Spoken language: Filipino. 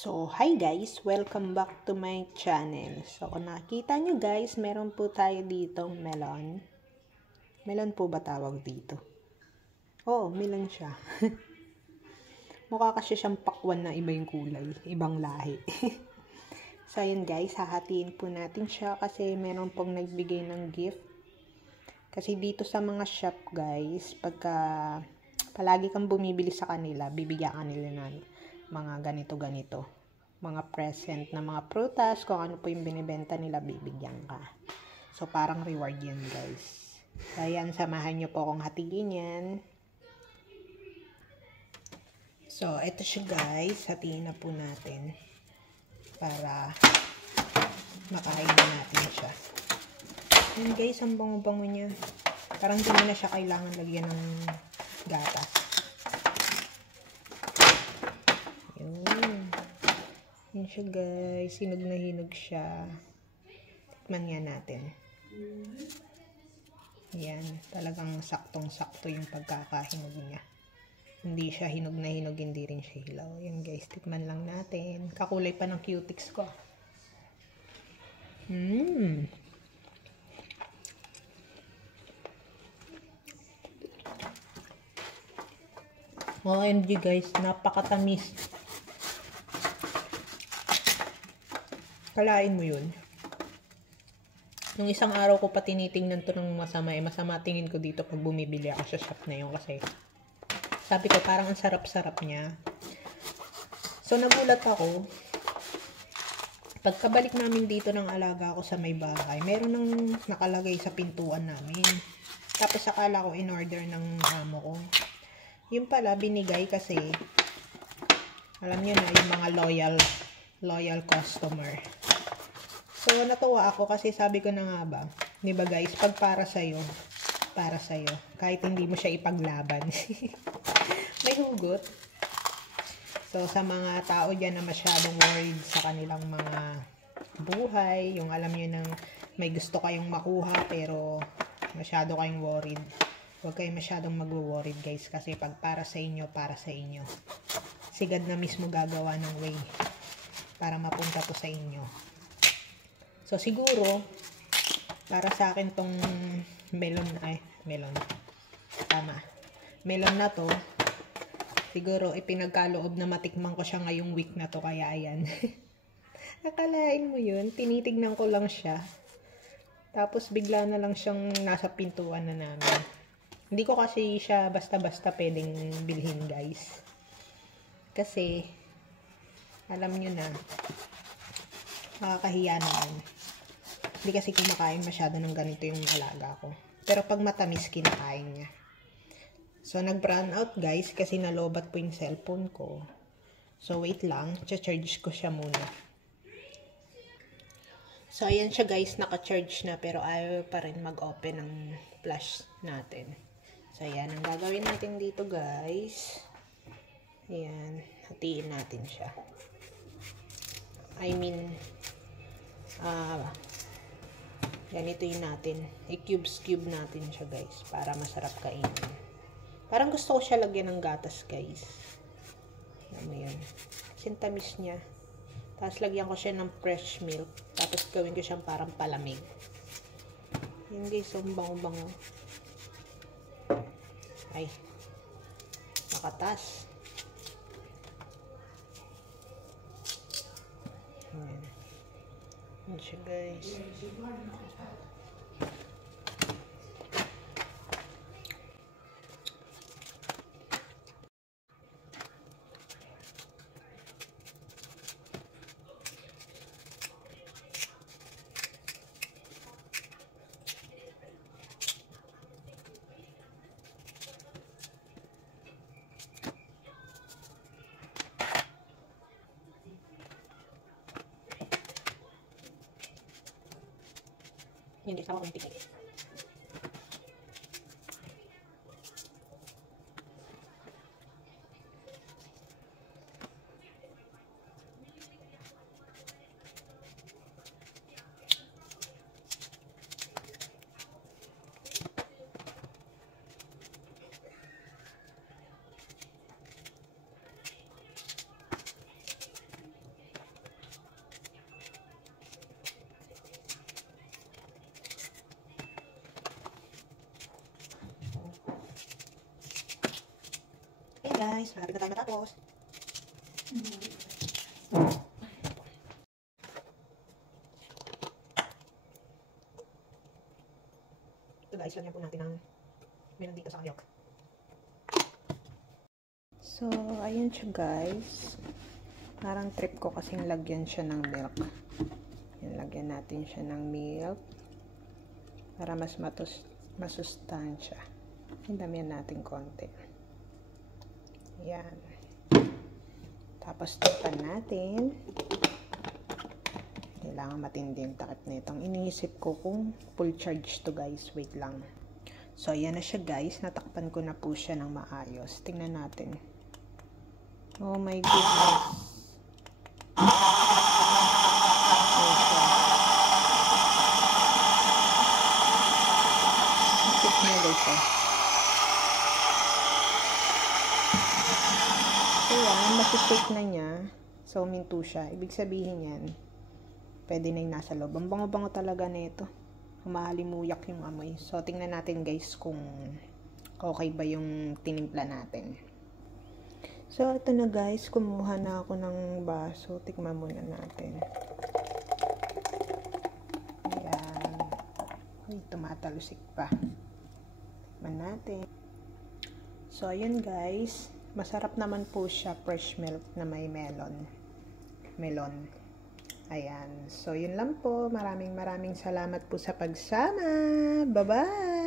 So, hi guys! Welcome back to my channel. So, kung nakikita nyo guys, meron po tayo ditong melon. Melon po ba tawag dito? Oo, melon siya. Mukha kasi siyang pakwan na iba yung kulay, ibang lahi. So, ayun guys, hahatiin po natin siya kasi meron pong nagbigay ng gift. Kasi dito sa mga shop guys, pagka palagi kang bumibili sa kanila, bibigyan kanila ng mga ganito-ganito. Mga present na mga prutas, kung ano po yung binibenta nila, bibigyan ka. So, parang reward yan guys. So, ayan, samahan nyo po akong hatiin yan. So, eto siya guys, hatiin na po natin para makain na natin siya. Yan guys, ang bango-bango niya. Parang hindi na siya kailangan lagyan ng gatas. Yun. Yan siya guys, hinog na hinog siya. Tikman nga natin. Yan, talagang saktong-sakto yung pagkakahinog niya. Hindi siya hinog na hinog, hindi rin siya hilaw. Yan guys, tikman lang natin. Kakulay pa ng cutics ko. OMG guys, napakatamis. Kalain mo yun. Nung isang araw ko pa tinitingnan to ng masama, masama tingin ko dito pag bumibili ako sa shop na yun kasi sabi ko parang ang sarap-sarap niya. So nagulat ako. Pagkabalik namin dito ng alaga ko sa may bahay, meron nang nakalagay sa pintuan namin. Tapos akala ko in-order ng amo ko. Yung pala, binigay kasi, alam niyo na, yung mga loyal customer. So, natuwa ako kasi sabi ko na nga ba, di ba guys, pag para sa'yo, kahit hindi mo siya ipaglaban. May hugot. So, sa mga tao dyan na masyadong worried sa kanilang mga buhay, yung alam niyo nang may gusto kayong makuha pero masyado kayong worried. Huwag kayo masyadong mag-worried guys kasi pag para sa inyo, para sa inyo. Si God na mismo gagawa ng way para mapunta to sa inyo. So siguro, para sa akin tong melon na to, siguro ipinagkaloob na matikman ko siya ngayong week na to, kaya ayan. Nakalain mo yun, tinitignan ko lang siya. Tapos bigla na lang siyang nasa pintuan na namin. Hindi ko kasi siya basta-basta pwedeng bilhin guys. Kasi, alam nyo na, makakahiya naman. Hindi kasi kumakain masyado ng ganito yung alaga ko. Pero pag matamis, kinakain niya. So, nag-brown out guys kasi nalobat po yung cellphone ko. So, wait lang. Charge ko siya muna. So, ayan siya guys. Naka-charge na pero ayaw pa rin mag-open ng flash natin. So, ayan. Ang gagawin natin dito, guys. Ayan. Hatiin natin siya. Ganito yun natin. I-cube natin siya, guys. Para masarap kainin. Parang gusto ko siya lagyan ng gatas, guys. Ayan mo yun. Sintamis niya. Tapos, lagyan ko siya ng fresh milk. Tapos, gawin ko siyang parang palamig. Yan, guys. Ang bango-bango. Ay, nakatas. Ayan. Ayan siya guys. Hindi sama kong tigil. guys, malapit na tayo matapos. Ito guys, lagyan po natin ng meron dito sa milk. So, ayun siya guys. Parang trip ko kasing lagyan siya ng milk. Yan, lagyan natin siya ng milk para mas masustansya. Damihan natin konti. Yan. Tapos tapan natin. Kailangan matindi yung takip na itong. Iniisip ko kung full charge to guys. Wait lang. So, ayan na siya guys. Natakpan ko na po siya ng maayos. Tingnan natin. Oh my goodness. Stick na guys eh. So yan, masistick na niya. So, minto siya. Ibig sabihin yan, pwede na yung nasa loob. Ang bango-bango talaga na ito. Humahalimuyak yung amoy. So, tingnan natin guys kung okay ba yung tinimpla natin. So, ito na guys. Kumuha na ako ng baso. Tikman muna natin. Ayan. Uy, tumatalusik pa. Tikman natin. So, ayun guys. Masarap naman po siya. Fresh milk na may melon. Ayan. So, yun lang po. Maraming salamat po sa pagsama. Bye-bye!